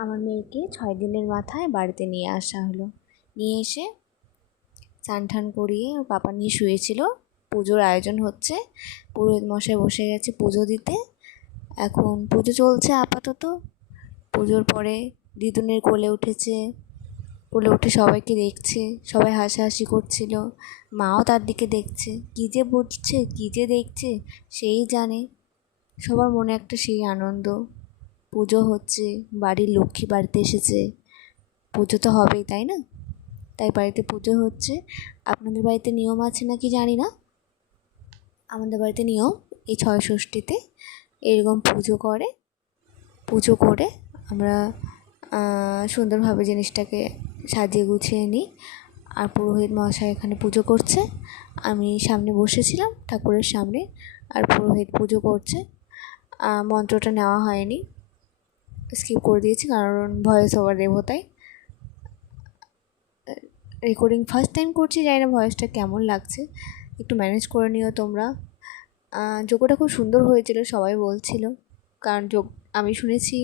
আমার মেয়েকে 6 দিনের মাথায় বাড়িতে নিয়ে আসা হলো। নিয়ে এসে স্নান টান করিয়ে ওর পাপা নিয়ে শুয়েছিল। পুজোর আয়োজন হচ্ছে, পুরোহিত মশাই বসে গেছে পুজো দিতে। এখন পুজো চলছে আপাতত। পুজোর পরে দিদুনের কোলে উঠেছে, কোলে উঠে সবাইকে দেখছে, সবাই হাসাহাসি করছিল। মাও তার দিকে দেখছে, কী যে বুঝছে কী যে দেখছে সেই জানে। সবার মনে একটা সেই আনন্দ, পুজো হচ্ছে, বাড়ির লক্ষ্মী বাড়িতে এসেছে, পুজো তো হবেই তাই না? তাই বাড়িতে পুজো হচ্ছে। আপনাদের বাড়িতে নিয়ম আছে নাকি জানি না, আমাদের বাড়িতে নিয়ম এই ছয় ষষ্ঠীতে এরকম পুজো করে। পুজো করে আমরা সুন্দরভাবে জিনিসটাকে সাজিয়ে গুছিয়ে নিই। আর পুরোহিত মশাই এখানে পুজো করছে, আমি সামনে বসেছিলাম ঠাকুরের সামনে, আর পুরোহিত পুজো করছে। মন্ত্রটা নেওয়া হয়নি, স্কিপ করে দিয়েছি কারণ ভয়েস ওভার দেবো তাই। রেকর্ডিং ফার্স্ট টাইম করছি, জানি না ভয়েসটা কেমন লাগছে, একটু ম্যানেজ করে নিও তোমরা। যজ্ঞটা খুব সুন্দর হয়েছিল সবাই বলছিল, কারণ আমি শুনেছি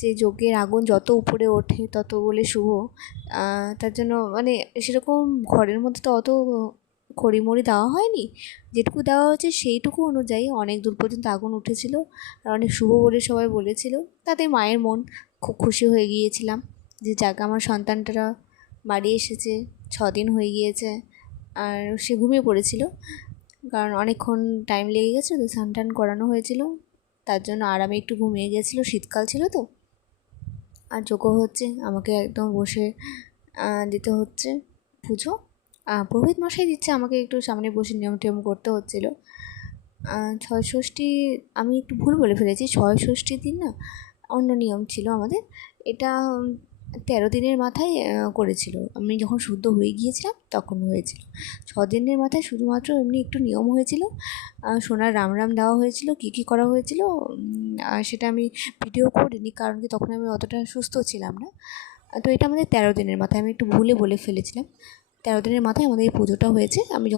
যে যজ্ঞের আগুন যত উপরে ওঠে তত বলে শুভ। তার জন্য মানে সেরকম ঘরের মধ্যে তো অত খড়িমড়ি দেওয়া হয়নি, যেটুকু দেওয়া হয়েছে সেইটুকু অনুযায়ী অনেক দূর পর্যন্ত আগুন উঠেছিল আর অনেক শুভ বলে সবাই বলেছিল। তাতে মায়ের মন খুব খুশি হয়ে গিয়েছিলাম যে যাক আমার সন্তানটা বাড়ি এসেছে, 6 দিন হয়ে গিয়েছে। আর সে ঘুমিয়ে পড়েছিল, কারণ অনেকক্ষণ টাইম লেগে গেছিলো তো, স্নান টান করানো হয়েছিল, তার জন্য আরামে একটু ঘুমিয়ে গেছিলো, শীতকাল ছিল তো। আর যজ্ঞ হচ্ছে, আমাকে একদম বসে দিতে হচ্ছে পুজো। পুরোহিত মশাই দিচ্ছে, আমাকে একটু সামনে বসে নিয়ম টিয়ম করতে হচ্ছিলো। ছয় ষষ্ঠী আমি একটু ভুল বলে ফেলেছি, ছয় ষষ্ঠীর দিন না অন্য নিয়ম ছিল আমাদের। এটা 13 দিনের মাথায় করেছিল, আমি যখন শুদ্ধ হয়ে গিয়েছিলাম তখন হয়েছিল। 6 দিনের মাথায় শুধুমাত্র এমনি একটু নিয়ম হয়েছিল, সোনার রাম রাম দেওয়া হয়েছিল, কী কী করা হয়েছিল সেটা আমি ভিডিও করিনি, কারণ কি তখন আমি অতটা সুস্থ ছিলাম না। তো এটা আমাদের 13 দিনের মাথায়, আমি একটু ভুলে বলে ফেলেছিলাম। 13 দিনের মাথায় আমাদের এই পুজোটা হয়েছে। আমি